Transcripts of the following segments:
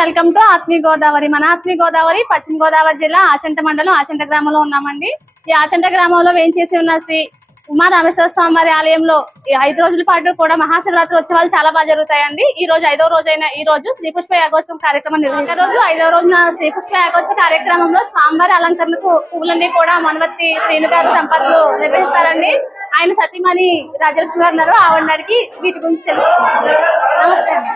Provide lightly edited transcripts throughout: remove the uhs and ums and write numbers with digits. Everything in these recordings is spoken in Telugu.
Welcome to ఆత్మీ Godavari. మన ఆత్మీ గోదావరి పశ్చిమ గోదావరి జిల్లా ఆచంట మండలం ఆచంట గ్రామంలో ఉన్నామండి. ఈ ఆచంట గ్రామంలో వేంచేసి ఉన్న శ్రీ ఉమా రామేశ్వర స్వామి వారి ఆలయంలో 5 రోజుల పాటు కూడా మహాశివరాత్రి ఉత్సవాలు చాలా బాగా జరుగుతాయండి. ఈ రోజు 5వ రోజైన ఈ రోజు శ్రీపుష్ప యాగోత్సవం కార్యక్రమం నిర్వహించారు. రోజు 5వ రోజున శ్రీపుష్ప యాగోత్సవ కార్యక్రమంలో స్వామివారి అలంకరణకు పువ్వులన్నీ కూడా మనవత్తి శ్రీను గారు దంపతులు నిర్వహిస్తారండి. ఆయన సతీమణి రాజలక్ష్మి గారు ఉన్నారు. ఆవిడ అడిగి వీటి గురించి తెలుసుకుంటారు. నమస్తే అండి.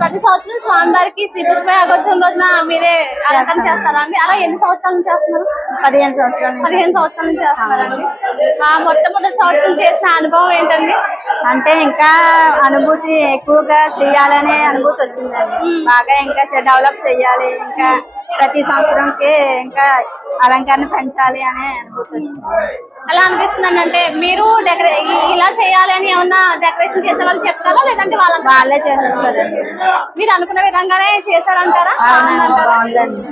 ప్రతి సంవత్సరం స్వామివారికి శ్రీ పుష్ప యాగోత్సవం రోజున మీరే అలంకరణ చేస్తారా అండి? అలా ఎన్ని సంవత్సరాల నుంచి చేస్తున్నారు? 15 సంవత్సరాలు. 15 సంవత్సరాల నుంచి చేస్తున్నారండి. మొట్టమొదటి సంవత్సరం చేసిన అనుభవం ఏంటండి? అంటే ఇంకా అనుభూతి ఎక్కువగా చెయ్యాలనే అనుభూతి వచ్చిందండి. బాగా ఇంకా డెవలప్ చెయ్యాలి, ఇంకా ప్రతి సంవత్సరంకి ఇంకా అలంకరణ పెంచాలి అనే అనుభూతి వచ్చింది. ఎలా అనిపిస్తుందండి? అంటే మీరు ఇలా చేయాలి అని ఏమన్నా డెకరేషన్ చేసే వాళ్ళు చెప్తారా, లేదంటే వాళ్ళే చేసేస్తారండి? మీరు అనుకున్న విధంగానే చేశారంటారా? బాగుందండి.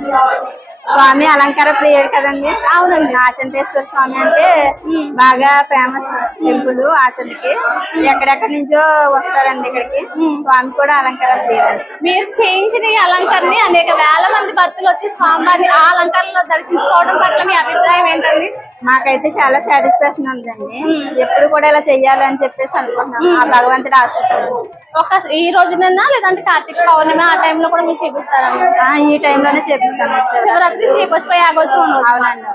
స్వామి అలంకార ప్రియుడు కదండి. అవునండి. ఆచంటేశ్వర స్వామి అంటే బాగా ఫేమస్ టెంపుల్. ఆచంటకి ఎక్కడెక్కడి నుంచో వస్తారండి ఇక్కడికి. స్వామి కూడా అలంకార ప్రియుడు. మీరు చేయించిన ఈ అలంకరణ అనేక వేల మంది భక్తులు వచ్చి స్వామివారి ఆ అలంకరణలో దర్శించుకోవడం పట్ల మీ అభిప్రాయం ఏంటండి? మాకైతే చాలా సాటిస్ఫాక్షన్ ఉందండి. ఎప్పుడు కూడా ఇలా చెయ్యాలని చెప్పేసి అనుకుంటున్నాం. ఆ భగవంతుడు ఆశిస్తాడు. ఈ రోజునైనా లేదంటే కార్తీక పౌర్ణమి ఆ టైంలో కూడా మీరు చేపిస్తారండి? ఈ టైంలోనే చేపిస్తాం. శివరాత్రి శ్రీ పుష్ప యాగోత్సవం. అవునండి.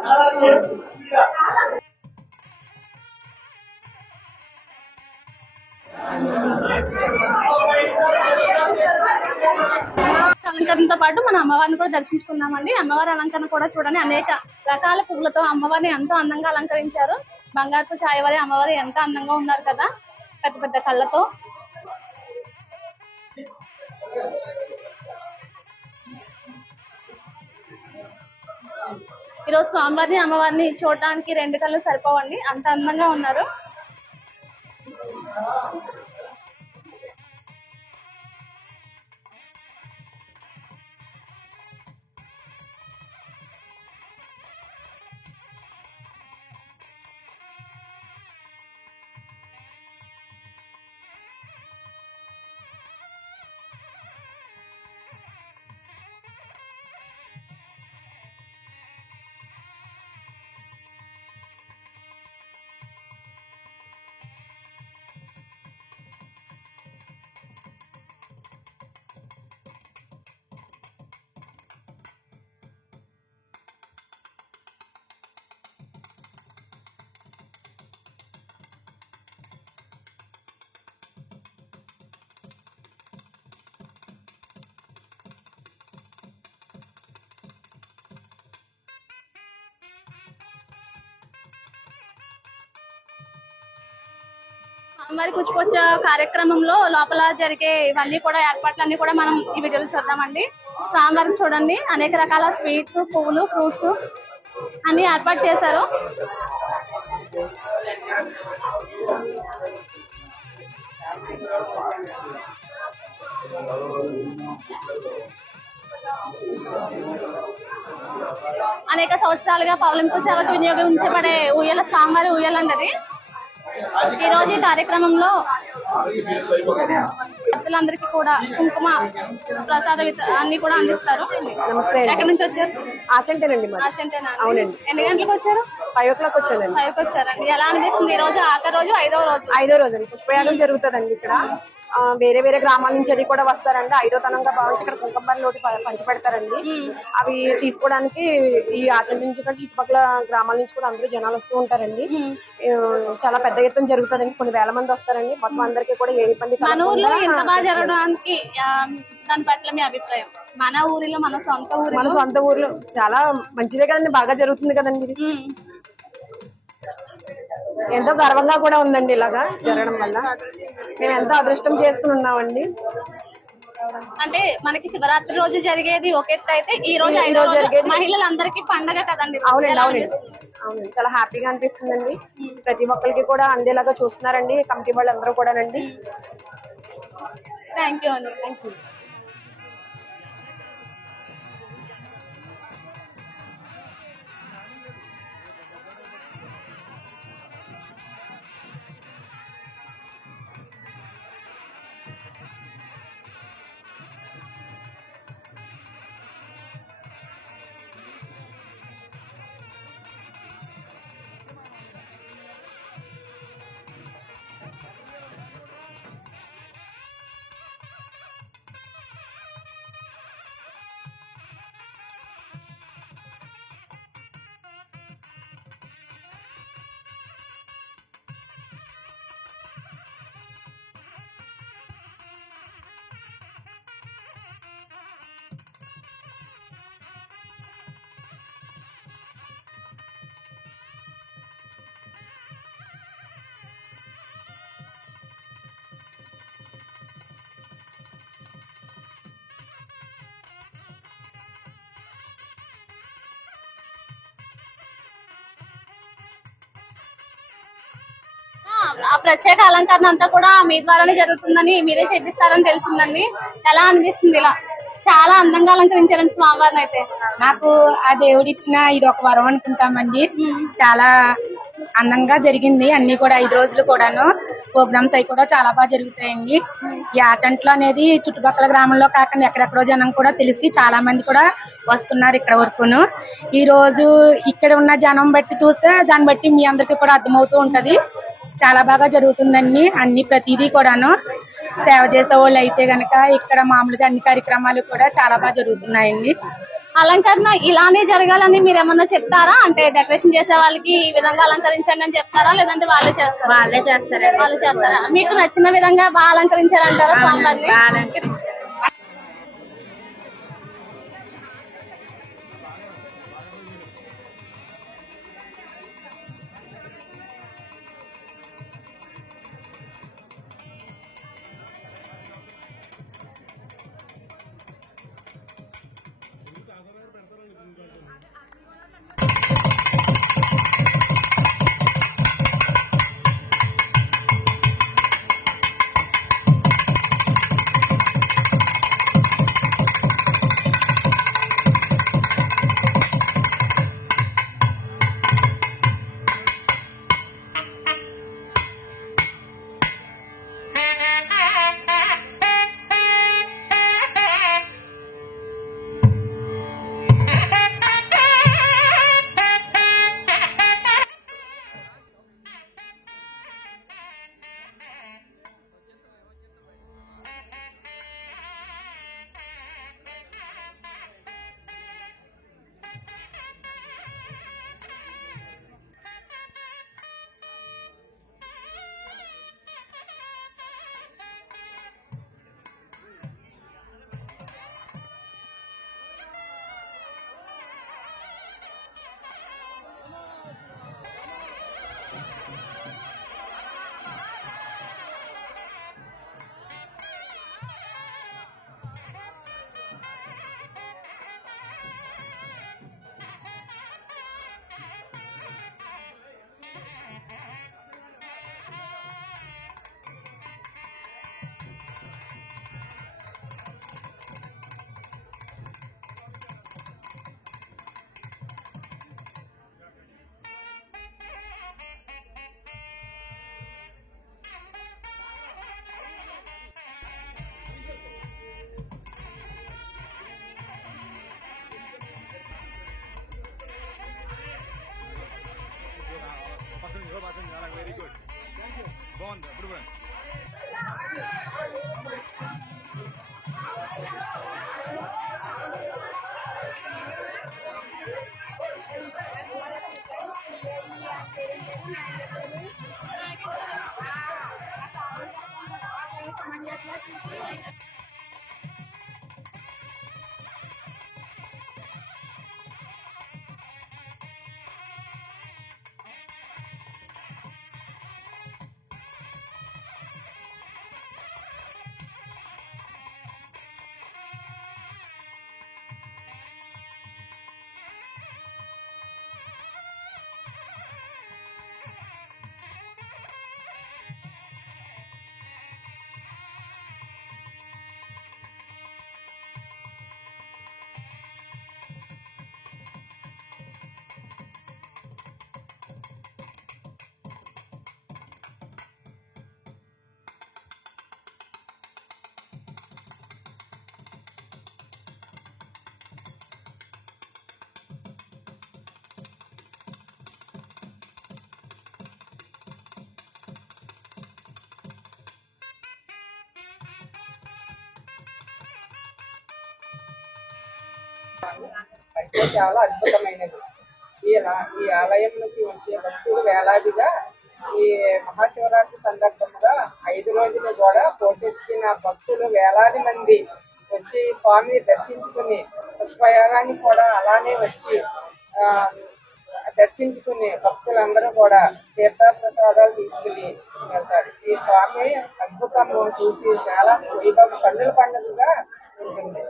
అలంకరణతో పాటు మన అమ్మవారిని కూడా దర్శించుకున్నామండి. అమ్మవారి అలంకరణ కూడా చూడండి, అనేక రకాల పువ్వులతో అమ్మవారిని ఎంతో అందంగా అలంకరించారు. బంగారపు ఛాయ వలె అమ్మవారు ఎంత అందంగా ఉన్నారు కదా, పెద్ద పెద్ద కళ్ళతో. ఈరోజు స్వామివారిని అమ్మవారిని చూడటానికి 2 కళ్ళు సరిపోవండి, అంత అందంగా ఉన్నారు. స్వామివారి పుష్పోత్సవ కార్యక్రమంలో లోపల జరిగే ఇవన్నీ కూడా ఏర్పాట్లన్నీ కూడా మనం ఈ వీడియోలో చూద్దామండి. స్వామివారికి చూడండి అనేక రకాల స్వీట్స్, పువ్వులు, ఫ్రూట్స్ అన్ని ఏర్పాటు చేశారు. అనేక సంవత్సరాలుగా పౌలింపు సేవకు వినియోగించబడే ఊయల స్వామివారి ఊయలండి. ఈ రోజు ఈ కార్యక్రమంలో భక్తులందరికీ కూడా కుంకుమ ప్రసాద అన్ని కూడా అందిస్తారు. నమస్తే. ఎక్కడి నుంచి వచ్చారు? ఆచంటేనండి. ఆచంటేనా? అవునండి. ఎన్ని గంటలకు వచ్చారు? 5 o'clock వచ్చానండి. 5కి వచ్చారండి. ఎలా అనిపిస్తుంది ఈ రోజు? ఆఖరి రోజు 5వ రోజు. 5వ రోజు అండి. పుష్పయాగం జరుగుతుందండి ఇక్కడ. వేరే వేరే గ్రామాల నుంచి అది కూడా వస్తారండి. 5వ తనంగా భావించి ఇక్కడ కుంకుమలోటి పంచిపెడతారండి. అవి తీసుకోవడానికి ఈ ఆచంట నుంచి కూడా చుట్టుపక్కల గ్రామాల నుంచి కూడా అందరూ జనాలు వస్తూ ఉంటారండి. చాలా పెద్ద ఎత్తున జరుగుతుందండి. కొన్ని వేల మంది వస్తారండి. మొత్తం అందరికీ కూడా ఏడి పండి మన ఊర్లో ఎంత బాగా జరగడానికి దాని పట్ల మీ అభిప్రాయం? మన ఊరిలో మన సొంత ఊర్లో చాలా మంచిదే కదండి. బాగా జరుగుతుంది కదండి. ఇది ఎంతో గర్వంగా కూడా ఉందండి ఇలాగా జరగడం వల్ల. మేము ఎంతో అదృష్టం చేసుకుని ఉన్నామండి. అంటే మనకి శివరాత్రి రోజు జరిగేది ఒక ఎత్తు అయితే ఈ రోజు జరిగేది మహిళలందరికీ పండగ కదండి. అవునండి. అవునండి. చాలా హ్యాపీగా అనిపిస్తుందండి. ప్రతి ఒక్కరికి కూడా అందేలాగా చూస్తున్నారండి కమిటీ వాళ్ళు అందరూ కూడానండి. థ్యాంక్ యూ అండి. Thank you. ఆ ప్రత్యేక అలంకరణ అంతా కూడా మీ ద్వారానే జరుగుతుందని, మీరే చేపిస్తారని తెలిసిందండి. ఎలా అనిపిస్తుంది? ఇలా చాలా అందంగా అలంకరించారండి స్వామివారిని. అయితే నాకు ఆ దేవుడిచ్చిన ఇది ఒక వరం అనుకుంటామండి. చాలా అందంగా జరిగింది అన్ని కూడా. 5 రోజులు కూడాను ప్రోగ్రామ్స్ అవి కూడా చాలా బాగా జరుగుతాయండి. ఈ ఆచంట్లో అనేది చుట్టుపక్కల గ్రామంలో కాకుండా ఎక్కడెక్కడో జనం కూడా తెలిసి చాలా మంది కూడా వస్తున్నారు ఇక్కడ వరకును. ఈ రోజు ఇక్కడ ఉన్న జనం బట్టి చూస్తే దాన్ని బట్టి మీ అందరికీ కూడా అర్థమవుతూ ఉంటది. చాలా బాగా జరుగుతుందండి అన్ని ప్రతిదీ కూడాను. సేవ చేసే వాళ్ళు అయితే గనక ఇక్కడ మామూలుగా అన్ని కార్యక్రమాలు కూడా చాలా బాగా జరుగుతున్నాయండి. అలంకరణ ఇలానే జరగాలని మీరు ఏమన్నా చెప్తారా? అంటే డెకరేషన్ చేసే వాళ్ళకి ఈ విధంగా అలంకరించండి అని చెప్తారా, లేదంటే వాళ్ళే చేస్తారా? వాళ్ళే చేస్తారండి. వాళ్ళు చేస్తారా? మీకు నచ్చిన విధంగా బాగా అలంకరించారంటారా స్వామివారిని? బాగా అలంకరించారు. అయితే చాలా అద్భుతమైనది. ఈ ఆలయంలోకి వచ్చే భక్తులు వేలాదిగా ఈ మహాశివరాత్రి సందర్భంగా 5 రోజులు కూడా పోటెత్తిన భక్తులు వేలాది మంది వచ్చి స్వామిని దర్శించుకుని పుష్పయాగాన్ని కూడా అలానే వచ్చి దర్శించుకుని భక్తులందరూ కూడా తీర్థ ప్రసాదాలు తీసుకుని వెళ్తారు. ఈ స్వామి అద్భుతము చూసి చాలా వైభవం కన్నుల పండుగగా ఉంటుంది.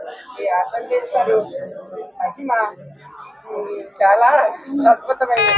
ఈ ఆచండేశ్వరు మహిమ చాలా అద్భుతమైనది.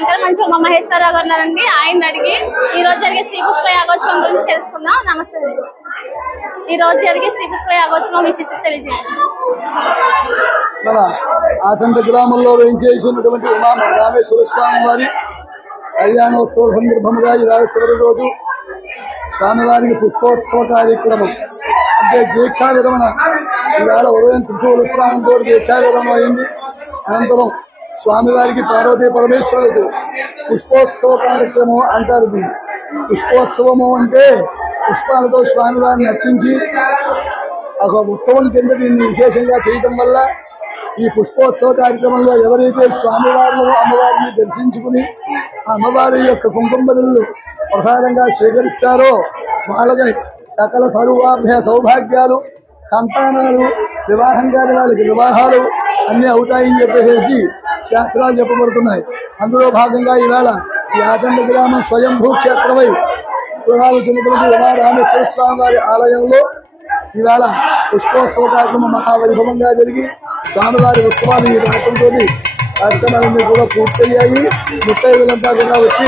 శంకర మంచి ఉమామహేశ్వరరావు గారు ఉన్నారండి. ఆయన అడిగి ఈ రోజు జరిగే శ్రీ పుష్ప యాగోత్సవం గురించి తెలుసుకుందాం. నమస్తే. ఈ రోజు జరిగే శ్రీ పుష్ప యాగోత్సవం విశిష్టత తెలియజేయండి. మన ఆచంట గ్రామంలో వేయించేసినటువంటి ఉమామహేశ్వర స్వామి వారి కళ్యాణోత్సవ సందర్భంగా ఈవేళ చివరి రోజు స్వామివారికి పుష్పోత్సవ కార్యక్రమం అంటే దీక్షా విరమణ. ఈవేళ ఉదయం త్రిశూల స్నానంతో దీక్షా విరమణ అయింది. అనంతరం స్వామివారికి పార్వతీ పరమేశ్వరులకు పుష్పోత్సవ కార్యక్రమం అంటారు. పుష్పోత్సవము అంటే పుష్పాలతో స్వామివారిని అర్చించి ఒక ఉత్సవం కింద దీన్ని విశేషంగా చేయటం వల్ల ఈ పుష్పోత్సవ కార్యక్రమంలో ఎవరైతే స్వామివారిలో అమ్మవారిని దర్శించుకుని ఆ అమ్మవారి యొక్క కుంకుమలు ప్రసాదంగా స్వీకరిస్తారో వాళ్ళకి సకల సర్వాభ్య సౌభాగ్యాలు, సంతానాలు, వివాహం కాని వాళ్ళకి వివాహాలు అన్ని అవుతాయని చెప్పేసి శాస్త్రాలు చెప్పబడుతున్నాయి. అందులో భాగంగా ఈవేళ ఈ ఆచండ గ్రామం స్వయంభూ క్షేత్రమై పురాలుతున్నటువంటి ఉమారామేశ్వర స్వామి వారి ఆలయంలో ఈవేళ పుష్పోత్సవ కార్యక్రమం మహావైభవంగా జరిగి స్వామివారి ఉత్సవాలు ఈ రావడంతో కార్యక్రమాలన్నీ కూడా పూర్తయ్యాయి. ముత్తైదులంతా కూడా వచ్చి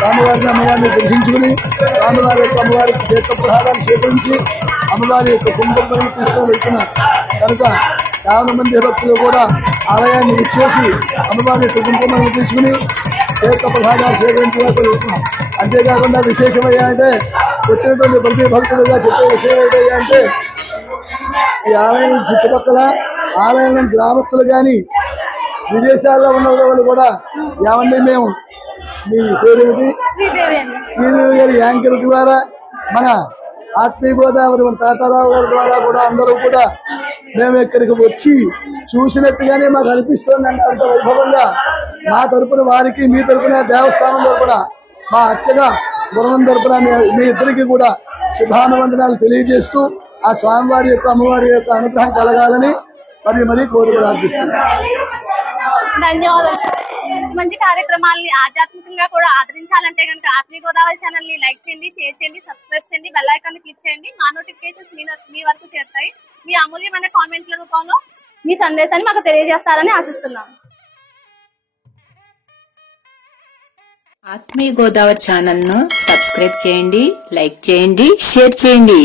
స్వామివారిని అమ్మవారిని దర్శించుకుని స్వామివారి యొక్క అమ్మవారికి తీర్థప్రసాదాన్ని స్వీకరించి అమ్మవారి యొక్క కుంకుమలను తీసుకొని వెళ్తున్నారు. కనుక చాలా మంది భక్తులు కూడా ఆలయాన్ని విచ్చేసి అమ్మవారి యొక్క కుంకుమలను తీసుకుని తీర్థప్రసాదాలు స్వీకరించడానికి వెళ్తున్నారు. అంతేకాకుండా విశేషమయ్యా అంటే వచ్చినటువంటి ప్రతి భక్తులుగా చెప్పే విషయం ఏంటంటే ఈ ఆలయం చుట్టుపక్కల ఆలయం గ్రామస్తులు కానీ విదేశాల్లో ఉన్న వాళ్ళు కూడా ఏమండి మేము మీ పేరేమిటి శ్రీదేవి గారి యాంకర్ ద్వారా మన ఆత్మీయ గోదావరి మన తాతారావు గారి ద్వారా కూడా అందరూ కూడా మేము ఇక్కడికి వచ్చి చూసినట్టుగానే మాకు అనిపిస్తుంది అంటే అంత వైభవంగా మా తరపున వారికి మీ తరపున దేవస్థానం తరపున మా అర్చక బృందం తరపున మీ ఇద్దరికి కూడా శుభానువందనాలు తెలియజేస్తూ ఆ స్వామివారి యొక్క అమ్మవారి యొక్క అనుగ్రహం కలగాలని మరీ కోరి ప్రార్థిస్తున్నాం. ధన్యవాదాలు. మంచి కార్యక్రమాలని ఆధ్యాత్మికంగా కూడా ఆదరించాలంటే కనుక ఆత్మీయ గోదావరి ఛానల్ ని లైక్ చేయండి, షేర్ చేయండి, సబ్స్క్రైబ్ చేయండి, బెల్ ఐకాన్ ని క్లిక్ చేయండి. మా నోటిఫికేషన్స్ మీ వరకు చేరుతాయి. మీ అమూల్యమైన కామెంట్ల రూపంలో మీ సందేశాన్ని మాకు తెలియజేస్తారని ఆశిస్తున్నాం. ఆత్మీయ గోదావరి ఛానల్ ను సబ్స్క్రైబ్ చేయండి, లైక్ చేయండి, షేర్ చేయండి.